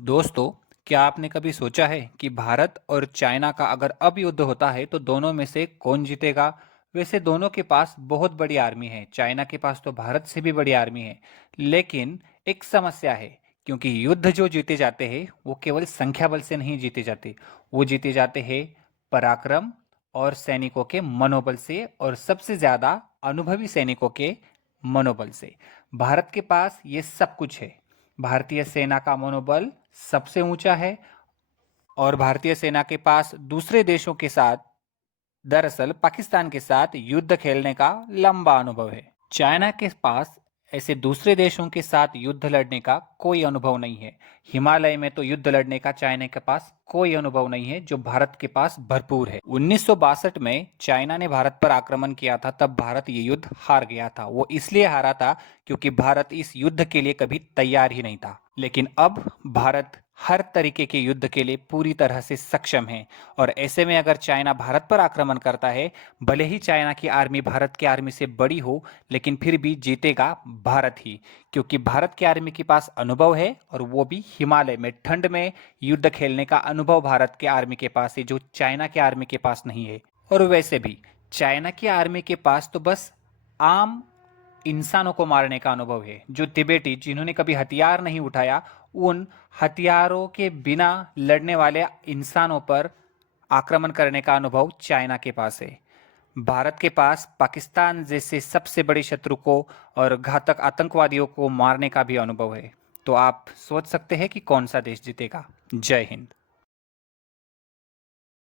दोस्तों, क्या आपने कभी सोचा है कि भारत और चाइना का अगर अब युद्ध होता है तो दोनों में से कौन जीतेगा? वैसे दोनों के पास बहुत बड़ी आर्मी है। चाइना के पास तो भारत से भी बड़ी आर्मी है। लेकिन एक समस्या है, क्योंकि युद्ध जो जीते जाते हैं वो केवल संख्या बल से नहीं जीते जाते। वो जीते जाते हैं पराक्रम और सैनिकों के मनोबल से, और सबसे ज्यादा अनुभवी सैनिकों के मनोबल से। भारत के पास ये सब कुछ है। भारतीय सेना का मनोबल सबसे ऊंचा है, और भारतीय सेना के पास दूसरे देशों के साथ, दरअसल पाकिस्तान के साथ युद्ध खेलने का लंबा अनुभव है। चाइना के पास ऐसे दूसरे देशों के साथ युद्ध लड़ने का कोई अनुभव नहीं है। हिमालय में तो युद्ध लड़ने का चाइना के पास कोई अनुभव नहीं है, जो भारत के पास भरपूर है। 1962 में चाइना ने भारत पर आक्रमण किया था, तब भारत ये युद्ध हार गया था। वो इसलिए हारा था क्योंकि भारत इस युद्ध के लिए कभी तैयार ही नहीं था। लेकिन अब भारत हर तरीके के युद्ध के लिए पूरी तरह से सक्षम है। और ऐसे में अगर चाइना भारत पर आक्रमण करता है, भले ही चाइना की आर्मी भारत की आर्मी से बड़ी हो, लेकिन फिर भी जीतेगा भारत ही। क्योंकि भारत की आर्मी के पास अनुभव है, और वो भी हिमालय में ठंड में युद्ध खेलने का अनुभव भारत के आर्मी के पास है, जो चाइना की आर्मी के पास नहीं है। और वैसे भी चाइना की आर्मी के पास तो बस आम इंसानों को मारने का अनुभव है। जो तिबेटी, जिन्होंने कभी हथियार नहीं उठाया, उन हथियारों के बिना लड़ने वाले इंसानों पर आक्रमण करने का अनुभव चाइना के पास है। भारत के पास पाकिस्तान जैसे सबसे बड़े शत्रु को और घातक आतंकवादियों को मारने का भी अनुभव है। तो आप सोच सकते हैं कि कौन सा देश जीतेगा। जय हिंद।